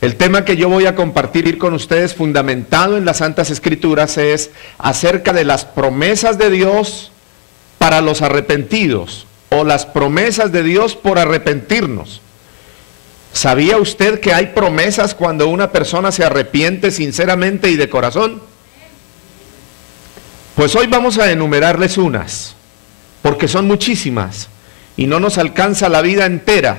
El tema que yo voy a compartir con ustedes, fundamentado en las Santas Escrituras, es acerca de las promesas de Dios para los arrepentidos, o las promesas de Dios por arrepentirnos. ¿Sabía usted que hay promesas cuando una persona se arrepiente sinceramente y de corazón? Pues hoy vamos a enumerarles unas, porque son muchísimas, y no nos alcanza la vida entera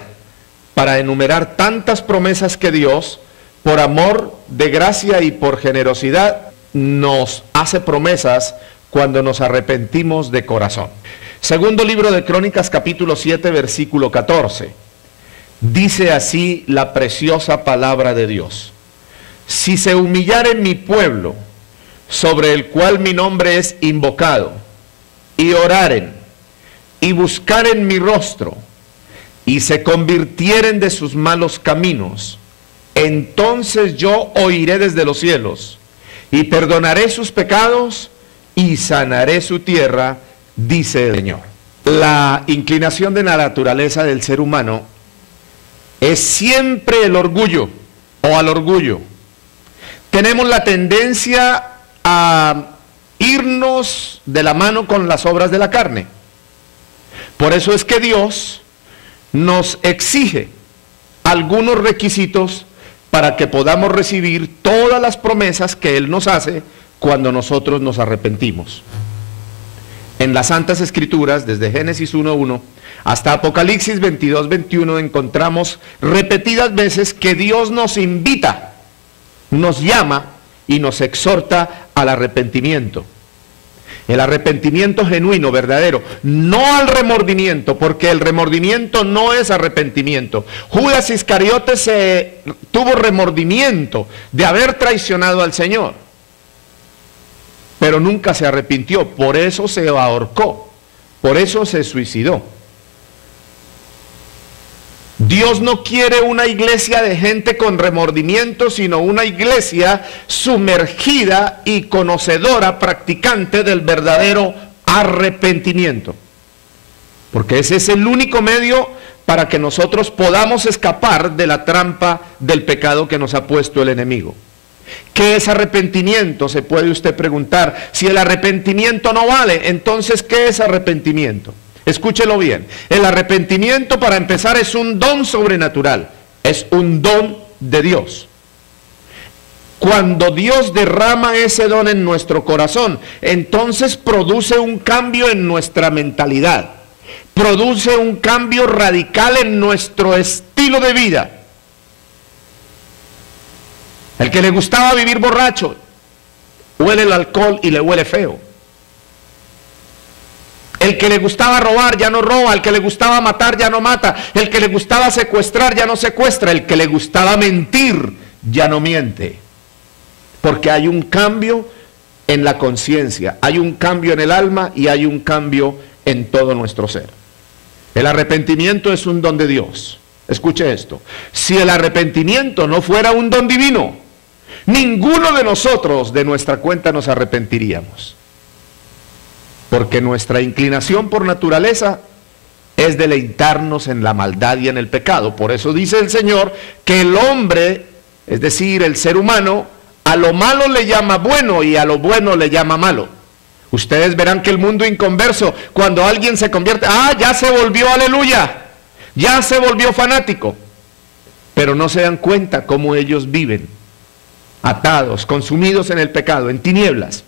para enumerar tantas promesas que Dios, por amor de gracia y por generosidad, nos hace promesas cuando nos arrepentimos de corazón. Segundo libro de Crónicas, capítulo 7, versículo 14. Dice así la preciosa palabra de Dios: si se humillare mi pueblo, sobre el cual mi nombre es invocado, y oraren, y buscaren mi rostro, y se convirtieren de sus malos caminos, entonces yo oiré desde los cielos, y perdonaré sus pecados, y sanaré su tierra, dice el Señor. La inclinación de la naturaleza del ser humano es siempre el orgullo, o al orgullo. Tenemos la tendencia a irnos de la mano con las obras de la carne. Por eso es que Dios nos exige algunos requisitos para que podamos recibir todas las promesas que Él nos hace cuando nosotros nos arrepentimos. En las Santas Escrituras, desde Génesis 1:1 hasta Apocalipsis 22:21, encontramos repetidas veces que Dios nos invita, nos llama y nos exhorta al arrepentimiento. El arrepentimiento genuino, verdadero, no al remordimiento, porque el remordimiento no es arrepentimiento. Judas Iscariote tuvo remordimiento de haber traicionado al Señor, pero nunca se arrepintió, por eso se ahorcó, por eso se suicidó. Dios no quiere una iglesia de gente con remordimiento, sino una iglesia sumergida y conocedora, practicante del verdadero arrepentimiento. Porque ese es el único medio para que nosotros podamos escapar de la trampa del pecado que nos ha puesto el enemigo. ¿Qué es arrepentimiento? Se puede usted preguntar. Si el arrepentimiento no vale, entonces ¿qué es arrepentimiento? Escúchelo bien. El arrepentimiento, para empezar, es un don sobrenatural. Es un don de Dios. Cuando Dios derrama ese don en nuestro corazón, entonces produce un cambio en nuestra mentalidad. Produce un cambio radical en nuestro estilo de vida. El que le gustaba vivir borracho, huele el alcohol y le huele feo. El que le gustaba robar ya no roba, el que le gustaba matar ya no mata, el que le gustaba secuestrar ya no secuestra, el que le gustaba mentir ya no miente. Porque hay un cambio en la conciencia, hay un cambio en el alma y hay un cambio en todo nuestro ser. El arrepentimiento es un don de Dios. Escuche esto: si el arrepentimiento no fuera un don divino, ninguno de nosotros de nuestra cuenta nos arrepentiríamos. Porque nuestra inclinación por naturaleza es deleitarnos en la maldad y en el pecado. Por eso dice el Señor que el hombre, es decir, el ser humano, a lo malo le llama bueno y a lo bueno le llama malo. Ustedes verán que el mundo inconverso, cuando alguien se convierte, ya se volvió aleluya, ya se volvió fanático. Pero no se dan cuenta cómo ellos viven, atados, consumidos en el pecado, en tinieblas.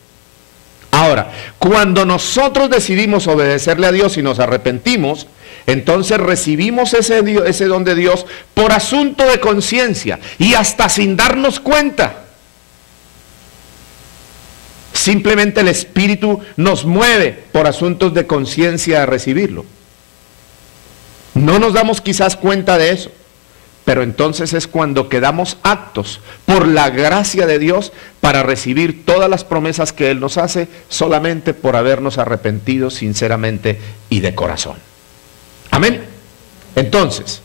Ahora, cuando nosotros decidimos obedecerle a Dios y nos arrepentimos, entonces recibimos ese don de Dios por asunto de conciencia y hasta sin darnos cuenta. Simplemente el Espíritu nos mueve por asuntos de conciencia a recibirlo. No nos damos quizás cuenta de eso, pero entonces es cuando quedamos aptos por la gracia de Dios para recibir todas las promesas que Él nos hace, solamente por habernos arrepentido sinceramente y de corazón. Amén. Entonces,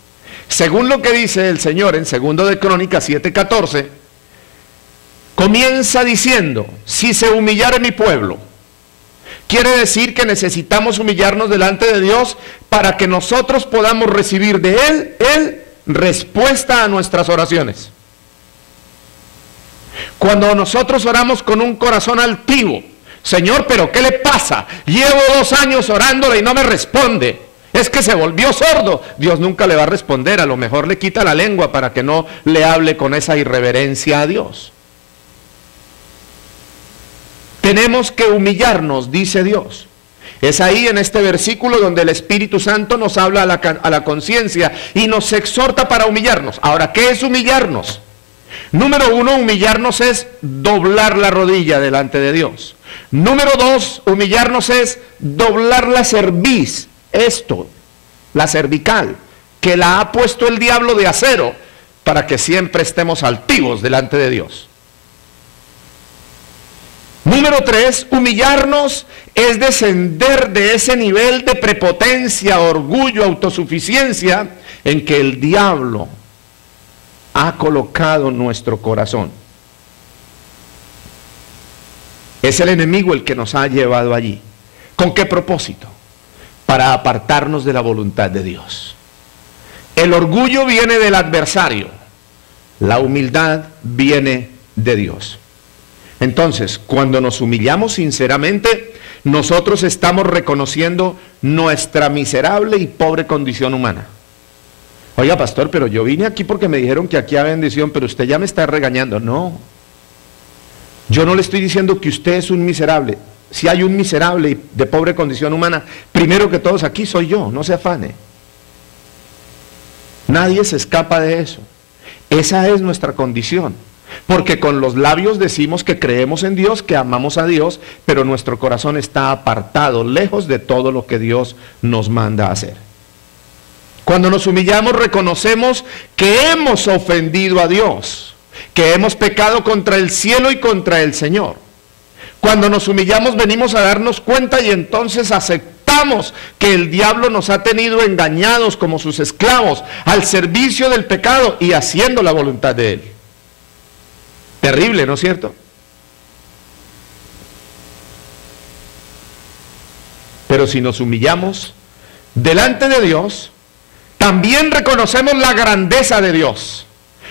según lo que dice el Señor en 2 de Crónicas 7:14, comienza diciendo: si se humillare mi pueblo. Quiere decir que necesitamos humillarnos delante de Dios para que nosotros podamos recibir de Él respuesta a nuestras oraciones. Cuando nosotros oramos con un corazón altivo, Señor, pero ¿qué le pasa? Llevo 2 años orándole y no me responde. Es que se volvió sordo. Dios nunca le va a responder, a lo mejor le quita la lengua para que no le hable con esa irreverencia a Dios. Tenemos que humillarnos, dice Dios. Es ahí en este versículo donde el Espíritu Santo nos habla a la conciencia y nos exhorta para humillarnos. Ahora, ¿qué es humillarnos? Número 1, humillarnos es doblar la rodilla delante de Dios. Número 2, humillarnos es doblar la cerviz, la cervical, que la ha puesto el diablo de acero para que siempre estemos altivos delante de Dios. Número 3, humillarnos es descender de ese nivel de prepotencia, orgullo, autosuficiencia en que el diablo ha colocado en nuestro corazón. Es el enemigo el que nos ha llevado allí. ¿Con qué propósito? Para apartarnos de la voluntad de Dios. El orgullo viene del adversario, la humildad viene de Dios. Entonces, cuando nos humillamos sinceramente, nosotros estamos reconociendo nuestra miserable y pobre condición humana. Oiga, pastor, pero yo vine aquí porque me dijeron que aquí había bendición, pero usted ya me está regañando. No, yo no le estoy diciendo que usted es un miserable. Si hay un miserable de pobre condición humana, primero que todos aquí soy yo, no se afane. Nadie se escapa de eso. Esa es nuestra condición. Porque con los labios decimos que creemos en Dios, que amamos a Dios, pero nuestro corazón está apartado, lejos de todo lo que Dios nos manda a hacer. Cuando nos humillamos reconocemos que hemos ofendido a Dios, que hemos pecado contra el cielo y contra el Señor. Cuando nos humillamos venimos a darnos cuenta y entonces aceptamos que el diablo nos ha tenido engañados como sus esclavos, al servicio del pecado y haciendo la voluntad de él. Terrible, ¿no es cierto? Pero si nos humillamos delante de Dios, también reconocemos la grandeza de Dios,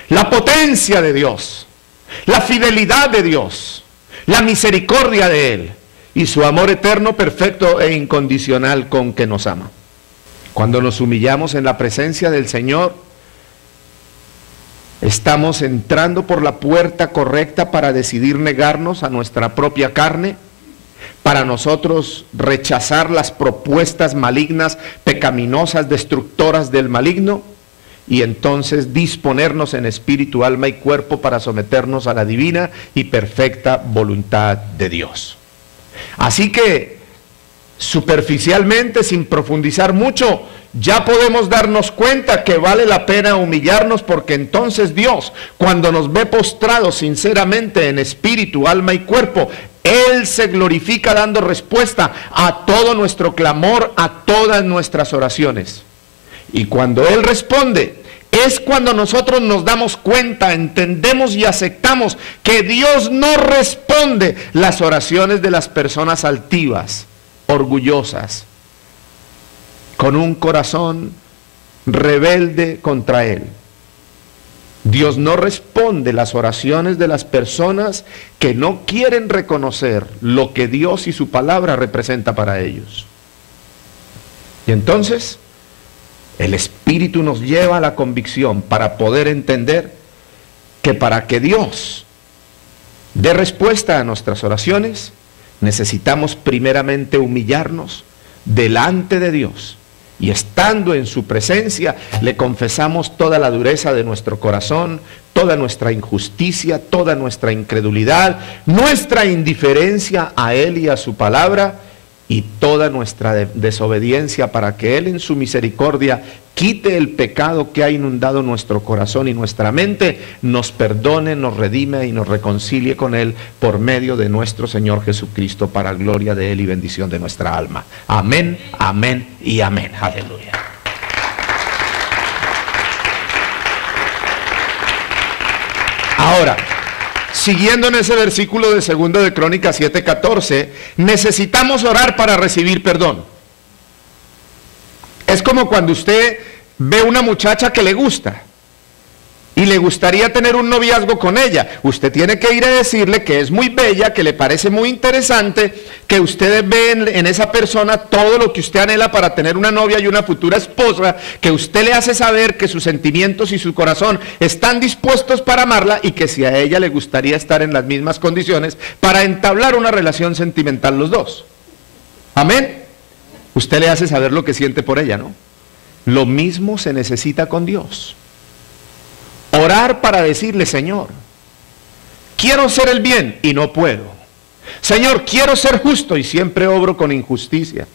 la potencia de Dios, la fidelidad de Dios, la misericordia de Él y su amor eterno, perfecto e incondicional con que nos ama. Cuando nos humillamos en la presencia del Señor, estamos entrando por la puerta correcta para decidir negarnos a nuestra propia carne, para nosotros rechazar las propuestas malignas, pecaminosas, destructoras del maligno, y entonces disponernos en espíritu, alma y cuerpo para someternos a la divina y perfecta voluntad de Dios. Así que, superficialmente, sin profundizar mucho, ya podemos darnos cuenta que vale la pena humillarnos, porque entonces Dios, cuando nos ve postrados sinceramente en espíritu, alma y cuerpo, Él se glorifica dando respuesta a todo nuestro clamor, a todas nuestras oraciones. Y cuando Él responde, es cuando nosotros nos damos cuenta, entendemos y aceptamos que Dios no responde las oraciones de las personas altivas, orgullosas, con un corazón rebelde contra Él. Dios no responde las oraciones de las personas que no quieren reconocer lo que Dios y su palabra representa para ellos. Y entonces, el Espíritu nos lleva a la convicción para poder entender que para que Dios dé respuesta a nuestras oraciones, necesitamos primeramente humillarnos delante de Dios. Y estando en su presencia, le confesamos toda la dureza de nuestro corazón, toda nuestra injusticia, toda nuestra incredulidad, nuestra indiferencia a Él y a su palabra, y toda nuestra desobediencia, para que Él en su misericordia quite el pecado que ha inundado nuestro corazón y nuestra mente, nos perdone, nos redime y nos reconcilie con Él por medio de nuestro Señor Jesucristo, para gloria de Él y bendición de nuestra alma. Amén, amén y amén. Aleluya. Ahora, siguiendo en ese versículo de 2 de Crónicas 7:14, necesitamos orar para recibir perdón. Es como cuando usted ve una muchacha que le gusta y le gustaría tener un noviazgo con ella, usted tiene que ir a decirle que es muy bella, que le parece muy interesante, que usted ve en esa persona todo lo que usted anhela para tener una novia y una futura esposa, que usted le hace saber que sus sentimientos y su corazón están dispuestos para amarla y que si a ella le gustaría estar en las mismas condiciones para entablar una relación sentimental los dos. Amén. Usted le hace saber lo que siente por ella, ¿no? Lo mismo se necesita con Dios. Orar para decirle, Señor, quiero hacer el bien y no puedo. Señor, quiero ser justo y siempre obro con injusticia.